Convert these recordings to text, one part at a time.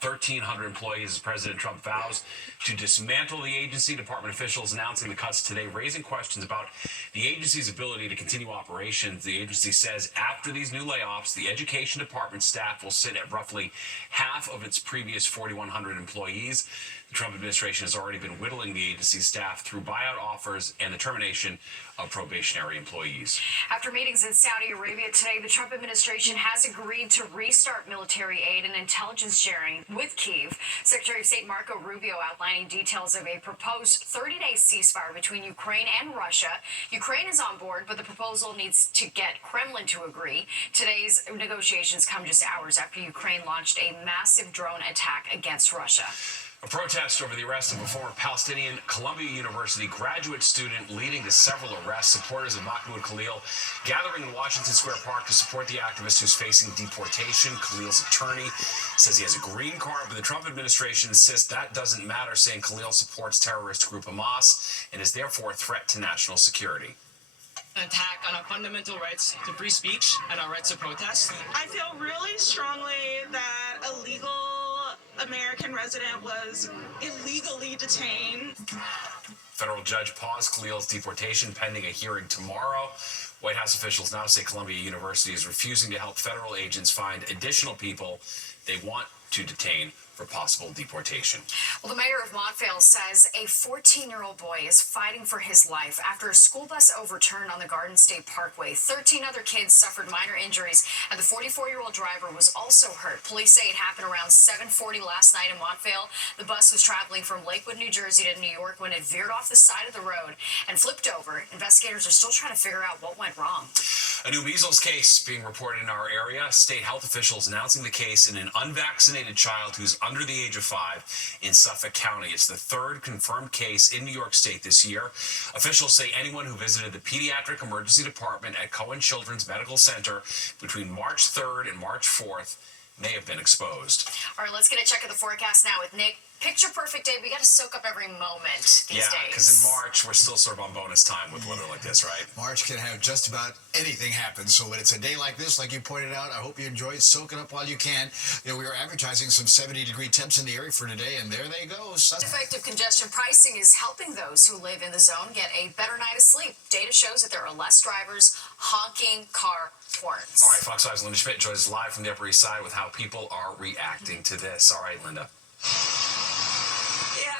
1,300 employees as President Trump vows to dismantle the agency. Department officials announcing the cuts today, raising questions about the agency's ability to continue operations. The agency says after these new layoffs, the Education Department staff will sit at roughly half of its previous 4,100 employees. The Trump administration has already been whittling the agency's staff through buyout offers and the termination of probationary employees. After meetings in Saudi Arabia today, the Trump administration has agreed to restart military aid and intelligence sharing with Kyiv. Secretary of State Marco Rubio outlining details of a proposed 30-day ceasefire between Ukraine and Russia. Ukraine is on board, but the proposal needs to get Kremlin to agree. Today's negotiations come just hours after Ukraine launched a massive drone attack against Russia. A protest over the arrest of a former Palestinian Columbia University graduate student leading to several arrests. Supporters of Mahmoud Khalil gathering in Washington Square Park to support the activist who's facing deportation. Khalil's attorney says he has a green card, but the Trump administration insists that doesn't matter, saying Khalil supports terrorist group Hamas and is therefore a threat to national security. An attack on our fundamental rights to free speech and our rights to protest. I feel really strongly that a legal American resident was illegally detained. Federal judge paused Khalil's deportation pending a hearing tomorrow. White House officials now say Columbia University is refusing to help federal agents find additional people they want to detain for possible deportation. Well, the mayor of Montvale says a 14-year-old boy is fighting for his life after a school bus overturned on the Garden State Parkway. 13 other kids suffered minor injuries, and the 44-year-old driver was also hurt. Police say it happened around 7:40 last night in Montvale. The bus was traveling from Lakewood, New Jersey to New York when it veered off the side of the road and flipped over. Investigators are still trying to figure out what went wrong. A new measles case being reported in our area. State health officials announcing the case in an unvaccinated child who's under the age of 5 in Suffolk County. It's the third confirmed case in New York State this year. Officials say anyone who visited the pediatric emergency department at Cohen Children's Medical Center between March 3rd and March 4th may have been exposed. All right, let's get a check of the forecast now with Nick. Picture perfect day. We got to soak up every moment these days. Yeah, because in March, we're still sort of on bonus time with weather like this, right? March can have just about anything happen. So when it's a day like this, like you pointed out, I hope you enjoy it. Soak it up while you can. You know, we are advertising some 70-degree temps in the area for today, and there they go. Effective congestion pricing is helping those who live in the zone get a better night of sleep. Data shows that there are less drivers honking car horns. All right, Fox 5's Linda Schmidt joins us live from the Upper East Side with how people are reacting to this. All right, Linda.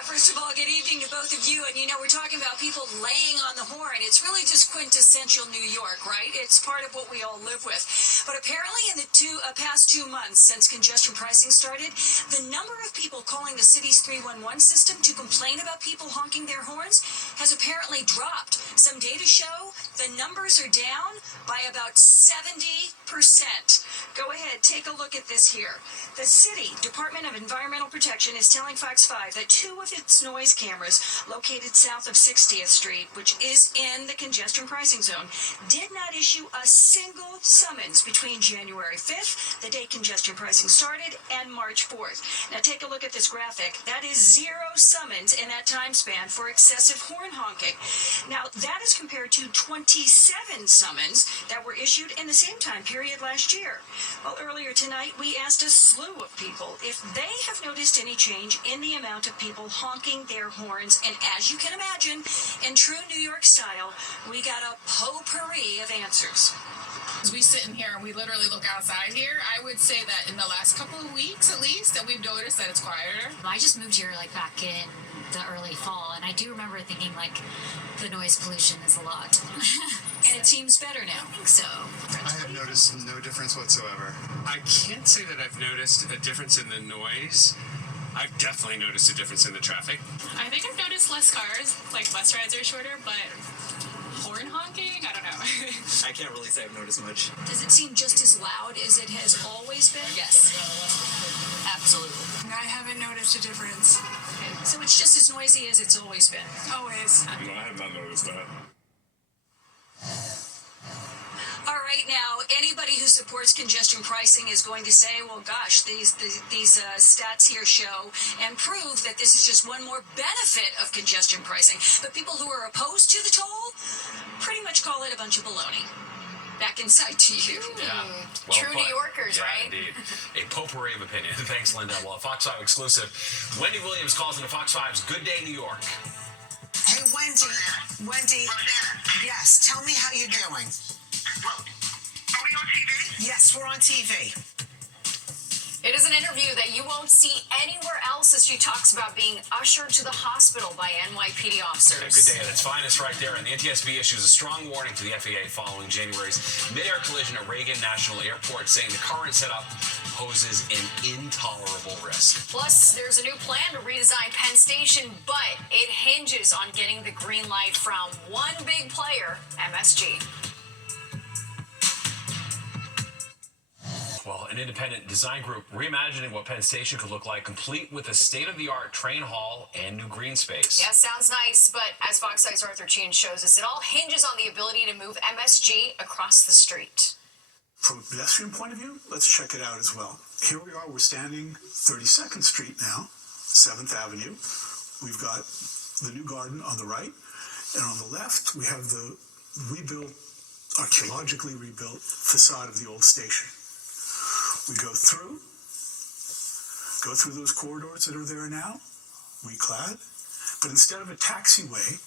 First of all, good evening to both of you. And, you know, we're talking about people laying on the horn. It's really just quintessential New York, right? It's part of what we all live with. But apparently in the past 2 months since congestion pricing started, the number of people calling the city's 311 system to complain about people honking their horns has apparently dropped. Some data show the numbers are down by about 70%. Go ahead, take a look at this here. The city Department of Environmental Protection is telling Fox 5 that 2 of its noise cameras located south of 60th Street, which is in the congestion pricing zone, did not issue a single summons between January 5th, the day congestion pricing started, and March 4th. Now take a look at this graphic. That is 0 summons in that time span for excessive horn honking. Now that is compared to 27 summons that were issued in the same time period last year. Well, earlier tonight we asked a slew of people if they have noticed any change in the amount of people honking their horns, and as you can imagine, in true New York style, we got a potpourri of answers. As we sit in here and we literally look outside here, I would say that in the last couple of weeks at least that we've noticed that it's quieter. I just moved here like back in the early fall, and I do remember thinking like the noise pollution is a lot. And it seems better now. I think so. I have noticed no difference whatsoever. I can't say that I've noticed a difference in the noise. I've definitely noticed a difference in the traffic. I think I've noticed less cars, like bus rides are shorter, but horn honking, I don't know. I can't really say I've noticed much. Does it seem just as loud as it has always been? Yes, absolutely. I haven't noticed a difference. So it's just as noisy as it's always been? Always. No, I have not noticed that. All right, now, anybody who supports congestion pricing is going to say, well, gosh, these stats here show and prove that this is just one more benefit of congestion pricing. But people who are opposed to the toll pretty much call it a bunch of baloney. back inside to you. Yeah. True New put. Yorkers, Yeah, right? Indeed. A potpourri of opinion. Thanks, Linda. Well, a Fox 5 exclusive. Wendy Williams calls into Fox 5's Good Day New York. Hey, Wendy, yes, tell me how you're doing. Well, are we on TV? Yes, we're on TV. It is an interview that you won't see anywhere else as she talks about being ushered to the hospital by NYPD officers. Good day at its finest right there. And the NTSB issues a strong warning to the FAA following January's mid-air collision at Reagan National Airport, saying the current setup poses an intolerable risk. Plus, there's a new plan to redesign Penn Station, but it hinges on getting the green light from one big player, MSG. Well, an independent design group reimagining what Penn Station could look like, complete with a state-of-the-art train hall and new green space. Yeah, sounds nice, but as Fox 5's Arthur Chien shows us, it all hinges on the ability to move MSG across the street. From a pedestrian point of view, let's check it out as well. Here we are, we're standing 32nd Street now, 7th Avenue. We've got the new garden on the right, and on the left, we have the rebuilt, archaeologically rebuilt facade of the old station. We go through those corridors that are there now, reclad, but instead of a taxiway,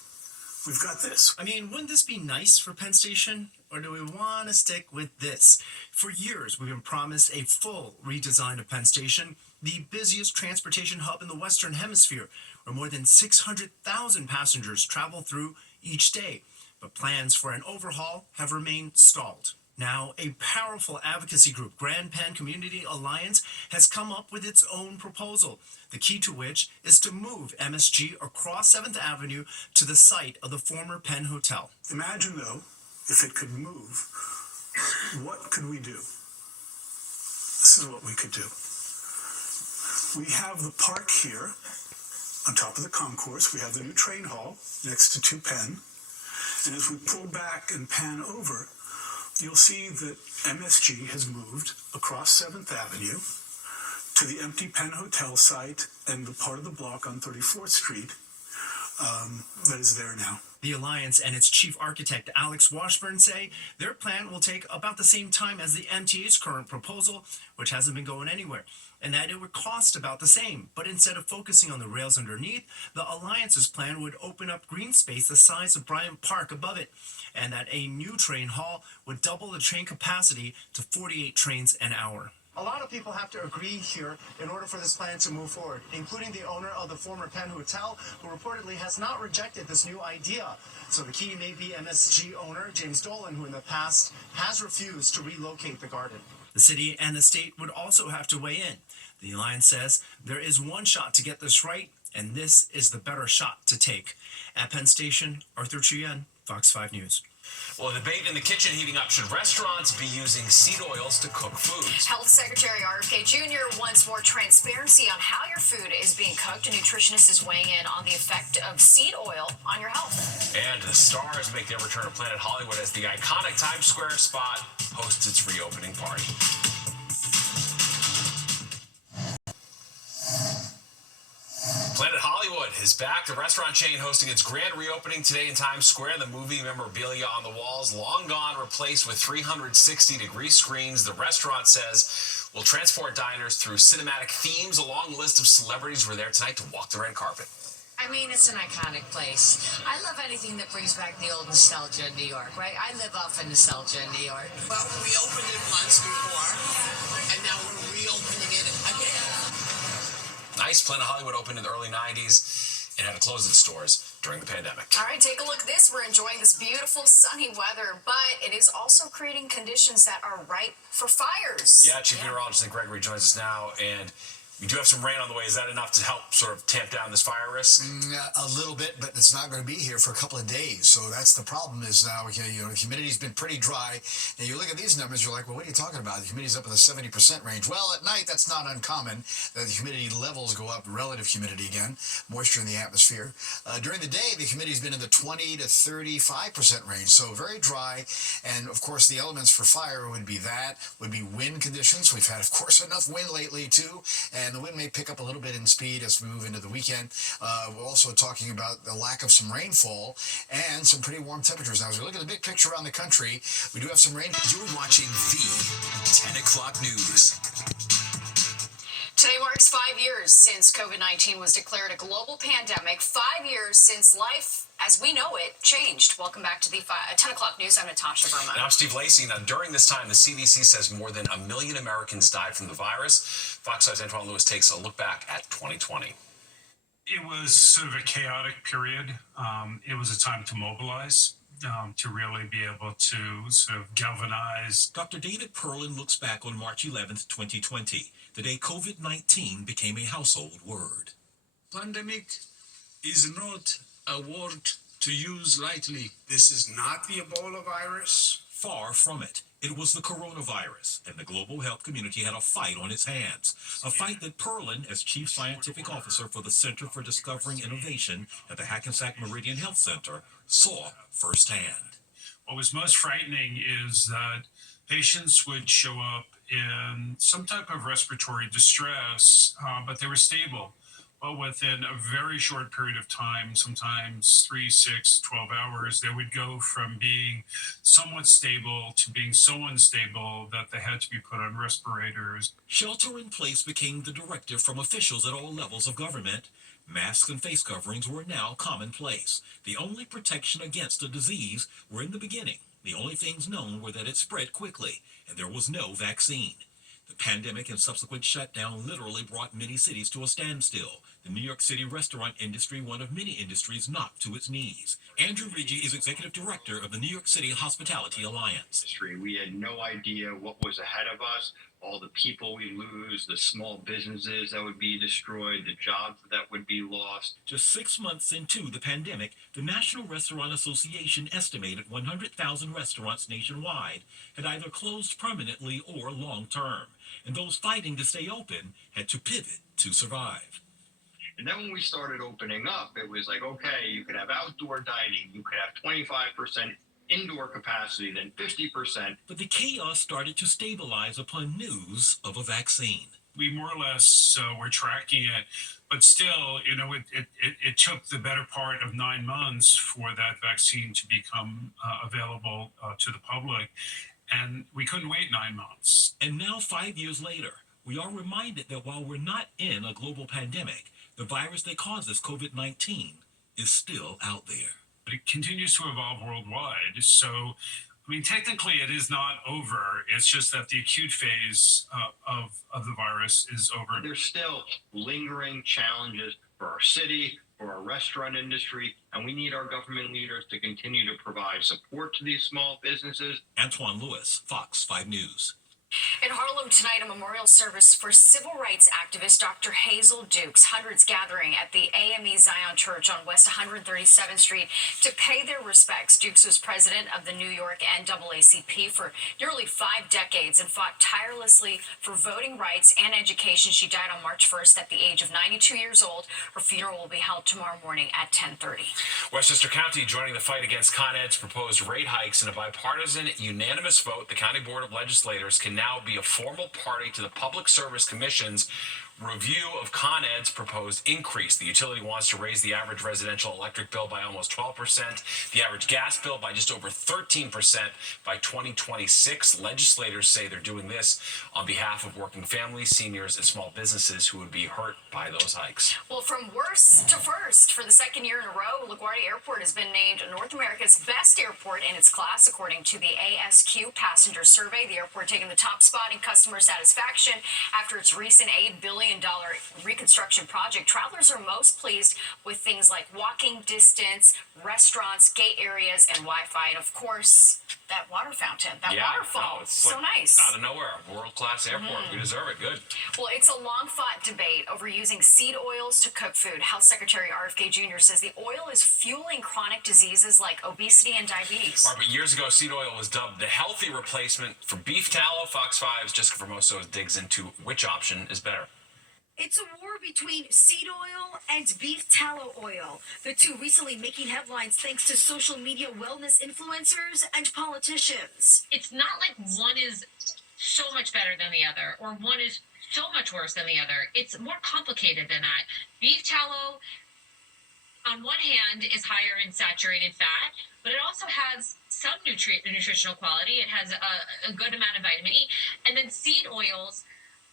we've got this. I mean, wouldn't this be nice for Penn Station? Or do we want to stick with this? For years, we've been promised a full redesign of Penn Station, the busiest transportation hub in the Western Hemisphere, where more than 600,000 passengers travel through each day. But plans for an overhaul have remained stalled. Now, a powerful advocacy group, Grand Penn Community Alliance, has come up with its own proposal, the key to which is to move MSG across 7th Avenue to the site of the former Penn Hotel. Imagine, though, if it could move, what could we do? This is what we could do. We have the park here on top of the concourse. We have the new train hall next to 2 Penn. And as we pull back and pan over, you'll see that MSG has moved across 7th Avenue to the empty Penn Hotel site and the part of the block on 34th Street that is there now. The Alliance and its chief architect, Alex Washburn, say their plan will take about the same time as the MTA's current proposal, which hasn't been going anywhere, and that it would cost about the same. But instead of focusing on the rails underneath, the Alliance's plan would open up green space the size of Bryant Park above it, and that a new train hall would double the train capacity to 48 trains an hour. A lot of people have to agree here in order for this plan to move forward, including the owner of the former Penn Hotel, who reportedly has not rejected this new idea. So the key may be MSG owner James Dolan, who in the past has refused to relocate the garden. The city and the state would also have to weigh in. The Alliance says there is one shot to get this right, and this is the better shot to take. At Penn Station, Arthur Chien, Fox 5 News. Well, a debate in the kitchen heating up. Should restaurants be using seed oils to cook foods? Health Secretary RFK Jr. wants more transparency on how your food is being cooked. A nutritionist is weighing in on the effect of seed oil on your health. And the stars make their return to Planet Hollywood as the iconic Times Square spot hosts its reopening party. Planet Hollywood is back. The restaurant chain hosting its grand reopening today in Times Square. The movie memorabilia on the walls, long gone, replaced with 360-degree screens. The restaurant says will transport diners through cinematic themes. A long list of celebrities were there tonight to walk the red carpet. I mean, it's an iconic place. I love anything that brings back the old nostalgia in New York, right? I live off of nostalgia in New York. Well, we opened it once before, and now we're reopening it again. Nice. Planet Hollywood opened in the early 90s and had to close its doors during the pandemic. All right, take a look at this. We're enjoying this beautiful sunny weather, but it is also creating conditions that are ripe for fires. Yeah, Chief Meteorologist Nick Gregory joins us now, and we do have some rain on the way. Is that enough to help sort of tamp down this fire risk? A little bit, but it's not going to be here for a couple of days. So that's the problem is now, humidity's been pretty dry. And you look at these numbers, you're like, well, what are you talking about? The humidity's up in the 70% range. Well, at night, that's not uncommon that the humidity levels go up, relative humidity again, moisture in the atmosphere. During the day, the humidity's been in the 20 to 35% range. So very dry. And, of course, the elements for fire would be wind conditions. We've had, of course, enough wind lately, too. And and the wind may pick up a little bit in speed as we move into the weekend. We're also talking about the lack of some rainfall and some pretty warm temperatures. Now, as we look at the big picture around the country, we do have some rain. You're watching the 10 o'clock news. Today marks 5 years since COVID-19 was declared a global pandemic, 5 years since life as we know it changed. Welcome back to the 10 o'clock news. I'm Natasha Verma. And I'm Steve Lacey. Now, during this time, the CDC says more than 1 million Americans died from the virus. Fox 5's Antoine Lewis takes a look back at 2020. It was sort of a chaotic period. It was a time to mobilize, to really be able to sort of galvanize. Dr. David Perlin looks back on March 11th, 2020, the day COVID-19 became a household word. Pandemic is not a word to use lightly. This is not the Ebola virus. Far from it. It was the coronavirus, and the global health community had a fight on its hands. A fight that Perlin, as Chief Scientific Officer for the Center for Discovering Innovation at the Hackensack Meridian Health Center, saw firsthand. What was most frightening is that patients would show up in some type of respiratory distress, but they were stable. But within a very short period of time, sometimes 3, 6, 12 hours, they would go from being somewhat stable to being so unstable that they had to be put on respirators. Shelter in place became the directive from officials at all levels of government. Masks and face coverings were now commonplace. The only protection against the disease were in the beginning. The only things known were that it spread quickly, and there was no vaccine. The pandemic and subsequent shutdown literally brought many cities to a standstill. The New York City restaurant industry, one of many industries knocked to its knees. Andrew Rigi is executive director of the New York City Hospitality Alliance. We had no idea what was ahead of us, all the people we lose, the small businesses that would be destroyed, the jobs that would be lost. Just 6 months into the pandemic, the National Restaurant Association estimated 100,000 restaurants nationwide had either closed permanently or long-term, and those fighting to stay open had to pivot to survive. And then when we started opening up, it was like, okay, you could have outdoor dining, you could have 25% indoor capacity, then 50%. But the chaos started to stabilize upon news of a vaccine. We more or less were tracking it, but still, it took the better part of 9 months for that vaccine to become available to the public, and we couldn't wait 9 months. And now, 5 years later, we are reminded that while we're not in a global pandemic, the virus that causes COVID-19 is still out there. But it continues to evolve worldwide. So, technically it is not over. It's just that the acute phase of the virus is over. There's still lingering challenges for our city, for our restaurant industry, and we need our government leaders to continue to provide support to these small businesses. Antoine Lewis, Fox 5 News. In Harlem tonight, a memorial service for civil rights activist Dr. Hazel Dukes. Hundreds gathering at the AME Zion Church on West 137th Street to pay their respects. Dukes was president of the New York NAACP for nearly 5 decades and fought tirelessly for voting rights and education. She died on March 1st at the age of 92 years old. Her funeral will be held tomorrow morning at 10:30. Westchester County joining the fight against Con Ed's proposed rate hikes in a bipartisan, unanimous vote. The County Board of Legislators can now be a formal party to the Public Service Commission's review of Con Ed's proposed increase. The utility wants to raise the average residential electric bill by almost 12%, the average gas bill by just over 13% by 2026. Legislators say they're doing this on behalf of working families, seniors, and small businesses who would be hurt by those hikes. Well, from worst to first, for the second year in a row, LaGuardia Airport has been named North America's best airport in its class, according to the ASQ Passenger Survey. The airport taking the top spot in customer satisfaction after its recent $8 billion reconstruction project. Travelers are most pleased with things like walking distance, restaurants, gate areas, and Wi-Fi, and of course, that water fountain, that waterfall. It's so like nice. Out of nowhere, world-class airport. We deserve it. Good. Well, it's a long-fought debate over using seed oils to cook food. Health Secretary RFK Jr. says the oil is fueling chronic diseases like obesity and diabetes. All right, but years ago, seed oil was dubbed the healthy replacement for beef tallow. Fox 5's Jessica Formoso digs into which option is better. It's a war between seed oil and beef tallow oil, the two recently making headlines thanks to social media wellness influencers and politicians. It's not like one is so much better than the other, or one is so much worse than the other. It's more complicated than that. Beef tallow, on one hand, is higher in saturated fat, but it also has some nutritional quality. It has a good amount of vitamin E. And then seed oils,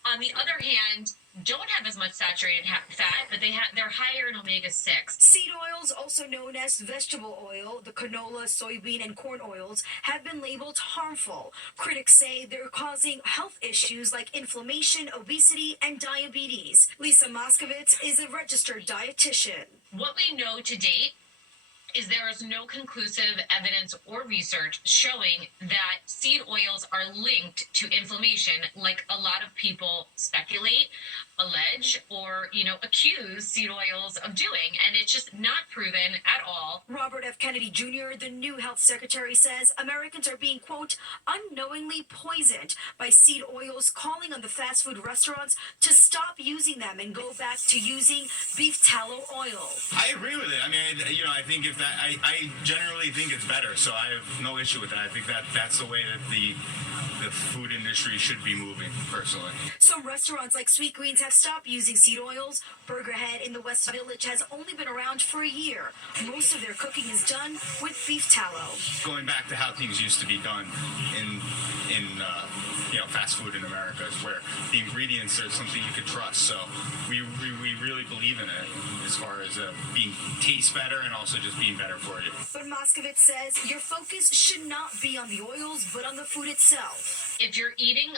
on the other hand, don't have as much saturated fat, but they're higher in omega-6. Seed oils, also known as vegetable oil, the canola, soybean, and corn oils, have been labeled harmful. Critics say they're causing health issues like inflammation, obesity, and diabetes. Lisa Moskovitz is a registered dietitian. What we know to date is there is no conclusive evidence or research showing that seed oils are linked to inflammation like a lot of people speculate, allege, or, accuse seed oils of doing. And it's just not proven at all. Robert F. Kennedy Jr., the new health secretary, says Americans are being, quote, unknowingly poisoned by seed oils, calling on the fast food restaurants to stop using them and go back to using beef tallow oil. I agree with it. I mean, I think if that, I generally think it's better, so I have no issue with that. I think that's the way that the food industry should be moving, personally. Some restaurants like Sweet Greens have stopped using seed oils. Burger Head in the West Village has only been around for a year. Most of their cooking is done with beef tallow. Going back to how things used to be done in fast food in America, is where the ingredients are something you could trust. So we really believe in it as far as being taste better and also just being better for you. But Moskovitz says your focus should not be on the oils, but on the food itself. If you're eating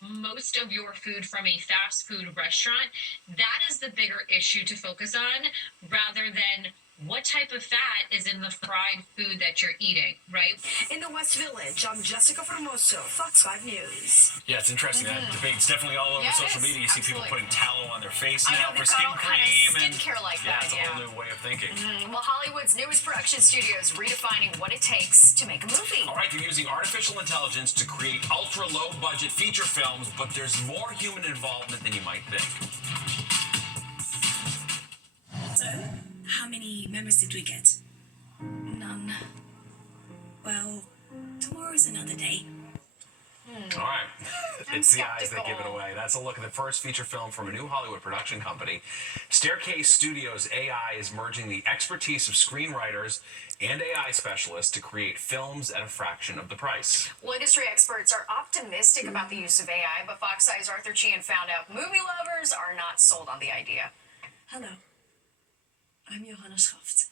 most of your food from a fast food restaurant, that is the bigger issue to focus on rather than what type of fat is in the fried food that you're eating, right? In the West Village, I'm Jessica Formoso, Fox 5 News. Yeah, it's interesting. That debate's definitely all over social media. You see people putting tallow on their face I now know, for they've skin got all kind cream. of skincare like yeah, that, it's a whole new way of thinking. Well, Hollywood's newest production studio is redefining what it takes to make a movie. All right, they're using artificial intelligence to create ultra-low budget feature films, but there's more human involvement than you might think. So, how many members did we get? None. Well, tomorrow's another day. All right. It's the eyes that give it away. That's a look at the first feature film from a new Hollywood production company. Staircase Studios AI is merging the expertise of screenwriters and AI specialists to create films at a fraction of the price. Well, industry experts are optimistic about the use of AI, but Fox Eye's Arthur Sheehan found out movie lovers are not sold on the idea. Hello. I'm Johanna Schaft.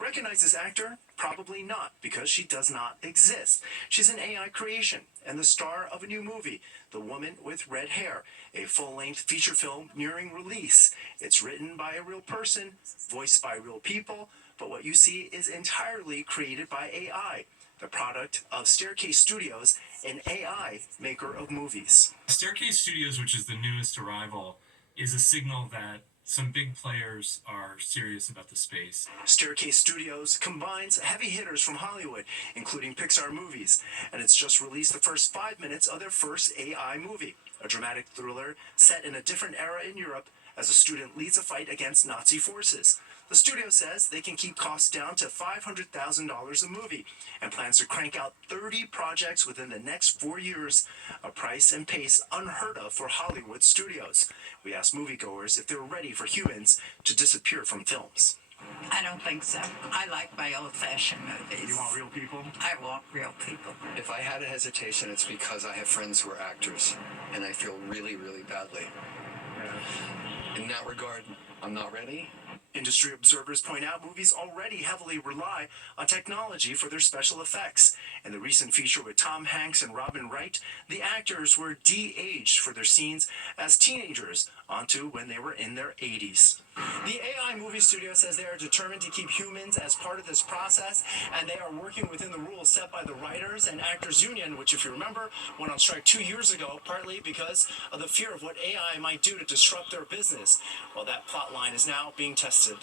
Recognize this actor? Probably not, because she does not exist. She's an AI creation and the star of a new movie, The Woman with Red Hair, a full-length feature film nearing release. It's written by a real person, voiced by real people, but what you see is entirely created by AI, the product of Staircase Studios, an AI maker of movies. Staircase Studios, which is the newest arrival, is a signal that some big players are serious about the space. Staircase Studios combines heavy hitters from Hollywood, including Pixar movies, and it's just released the first 5 minutes of their first AI movie, a dramatic thriller set in a different era in Europe as a student leads a fight against Nazi forces. The studio says they can keep costs down to $500,000 a movie and plans to crank out 30 projects within the next 4 years, a price and pace unheard of for Hollywood studios. We asked moviegoers if they're ready for humans to disappear from films. I don't think so. I like my old-fashioned movies. You want real people? I want real people. If I had a hesitation, it's because I have friends who are actors, and I feel really, really badly. In that regard, I'm not ready. Industry observers point out movies already heavily rely on technology for their special effects. In the recent feature with Tom Hanks and Robin Wright, the actors were de-aged for their scenes as teenagers onto when they were in their 80s. The AI movie studio says they are determined to keep humans as part of this process, and they are working within the rules set by the Writers and Actors Union, which, if you remember, went on strike 2 years ago, partly because of the fear of what AI might do to disrupt their business. Well, that plot line is now being tested.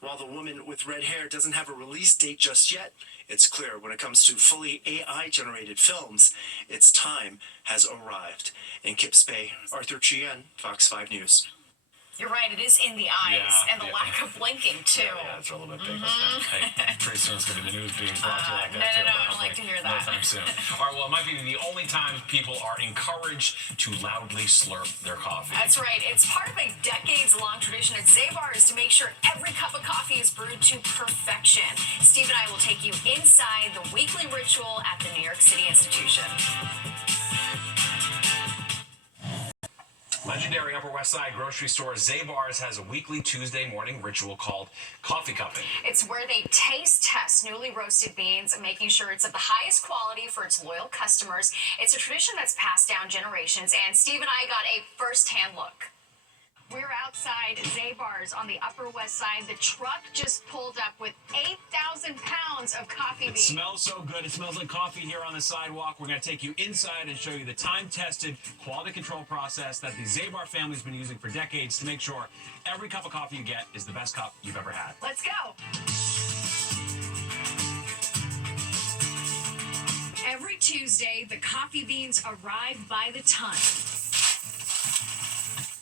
While The Woman with Red Hair doesn't have a release date just yet, it's clear when it comes to fully AI-generated films, its time has arrived. In Kips Bay, Arthur Chien, Fox 5 News. You're right, it is in the eyes and the lack of blinking, too. Yeah, it's a little bit big. Hey, pretty soon it's going to be the news being brought to you like that, too. No, but I don't like to hear that. No time soon. All right, well, it might be the only time people are encouraged to loudly slurp their coffee. That's right. It's part of a decades-long tradition at Zabar's to make sure every cup of coffee is brewed to perfection. Steve and I will take you inside the weekly ritual at the New York City institution. Legendary Upper West Side grocery store Zabar's has a weekly Tuesday morning ritual called coffee cupping. It's where they taste test newly roasted beans, making sure it's of the highest quality for its loyal customers. It's a tradition that's passed down generations, and Steve and I got a first-hand look. We're outside Zabar's on the Upper West Side. The truck just pulled up with 8,000 pounds of coffee beans. It smells so good. It smells like coffee here on the sidewalk. We're going to take you inside and show you the time-tested quality control process that the Zabar family's been using for decades to make sure every cup of coffee you get is the best cup you've ever had. Let's go. Every Tuesday, the coffee beans arrive by the ton.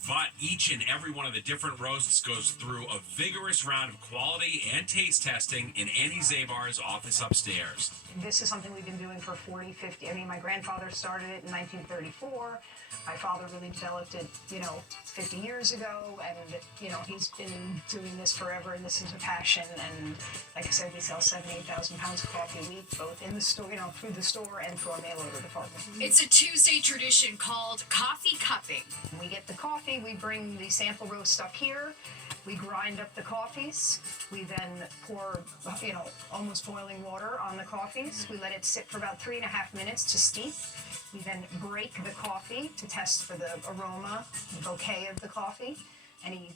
But each and every one of the different roasts goes through a vigorous round of quality and taste testing in Annie Zabar's office upstairs. This is something we've been doing for 40, 50. I mean, my grandfather started it in 1934. My father really developed it, 50 years ago. And, he's been doing this forever, and this is a passion. And like I said, we sell 8,000 pounds of coffee a week, both in the store, through the store and through our mail order department. It's a Tuesday tradition called coffee cupping. We get the coffee, we bring the sample roast up here. We grind up the coffees. We then pour, almost boiling water on the coffees. We let it sit for about 3.5 minutes to steep. We then break the coffee to test for the aroma, the bouquet of the coffee, any,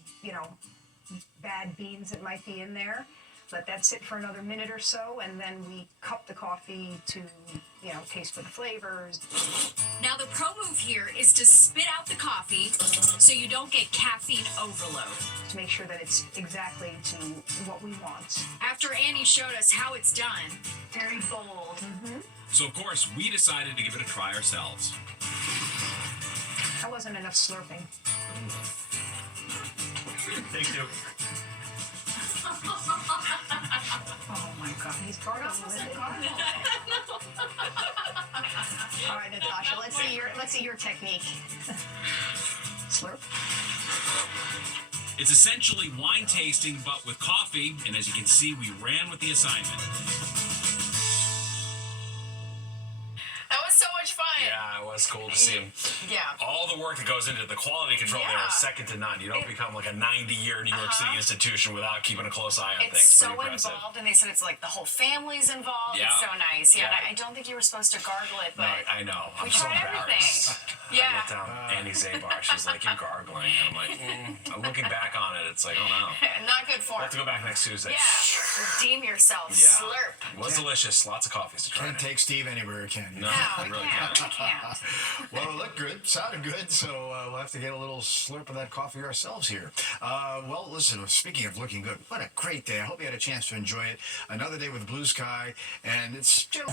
bad beans that might be in there. Let that sit for another minute or so, and then we cup the coffee to, taste for the flavors. Now, the pro move here is to spit out the coffee so you don't get caffeine overload. To make sure that it's exactly to what we want. After Annie showed us how it's done, very bold. So, of course, we decided to give it a try ourselves. That wasn't enough slurping. Thank you. Oh my God, he's gargling with it. All right, Natasha, let's see your technique. Slurp. It's essentially wine tasting, but with coffee, and as you can see, we ran with the assignment. That was so much fun. Yeah, it was cool to see him. Yeah. All the work that goes into the quality control there is second to none. You don't become like a 90-year New York City institution without keeping a close eye on things. It's so pretty impressive. involved, and they said it's like the whole family's involved. Yeah. It's so nice. Yeah, Yeah. I don't think you were supposed to gargle it, but No, I know. we I'm so tried embarrassed. everything. I Yeah. looked down Annie Zabar. She's like, you're gargling. And I'm like, I'm looking back on it. It's like, oh no. Not good for We'll have to go back next Tuesday. Yeah. Redeem yourself. Yeah. Slurp. It was delicious. Lots of coffees to try. Can't take Steve anywhere he can. No, No, it really yeah, can't. we can't. Well, it looked good, sounded good, so we'll have to get a little slurp of that coffee ourselves here. Well, listen, speaking of looking good, what a great day. I hope you had a chance to enjoy it. Another day with blue sky, and it's still...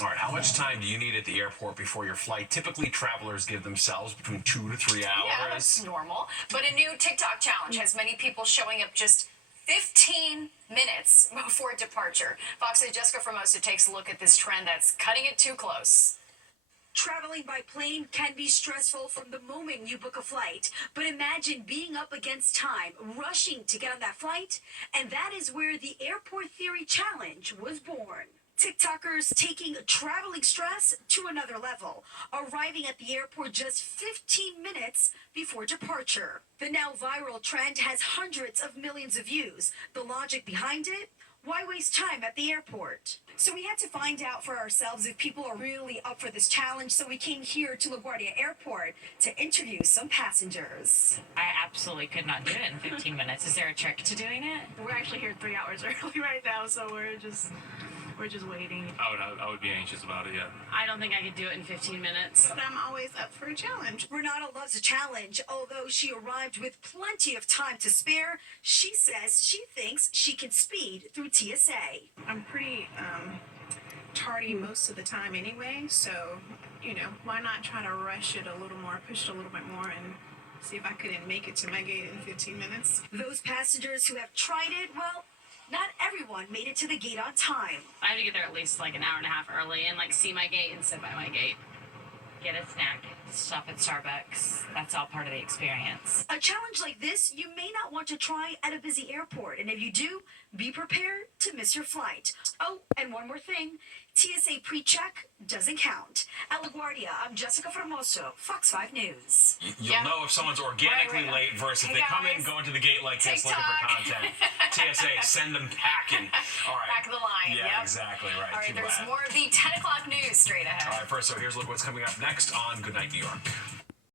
All right, how much time do you need at the airport before your flight? Typically, travelers give themselves between 2 to 3 hours. Yeah, that's normal. But a new TikTok challenge has many people showing up just 15 minutes before departure. Fox's Jessica Formosa takes a look at this trend that's cutting it too close. Traveling by plane can be stressful from the moment you book a flight, but imagine being up against time, rushing to get on that flight, and that is where the Airport Theory Challenge was born. TikTokers taking traveling stress to another level, arriving at the airport just 15 minutes before departure. The now viral trend has hundreds of millions of views. The logic behind it? Why waste time at the airport? So we had to find out for ourselves if people are really up for this challenge, so we came here to LaGuardia Airport to interview some passengers. I absolutely could not do it in 15 minutes. Is there a trick to doing it? We're actually here 3 hours early right now, so we're just waiting. I would be anxious about it, yeah. I don't think I could do it in 15 minutes. But I'm always up for a challenge. Renata loves a challenge. Although she arrived with plenty of time to spare, she says she thinks she can speed through TSA. I'm pretty tardy most of the time anyway, so, why not try to rush it a little more, push it a little bit more, and see if I couldn't make it to my gate in 15 minutes. Those passengers who have tried it, well, not everyone made it to the gate on time. I have to get there at least like an hour and a half early and like see my gate and sit by my gate. Get a snack, stop at Starbucks. That's all part of the experience. A challenge like this you may not want to try at a busy airport, and if you do, be prepared to miss your flight. Oh, and one more thing, TSA pre-check doesn't count. At LaGuardia, I'm Jessica Formoso, Fox 5 News. You'll know if someone's organically late versus if they come in going to the gate like this looking for content. TSA, send them packing. All right. Back of the line. Yeah, Yep. exactly right. All right, Too there's bad. more of the 10 o'clock news straight ahead. All right, first, so here's a look what's coming up next on Good Night New York.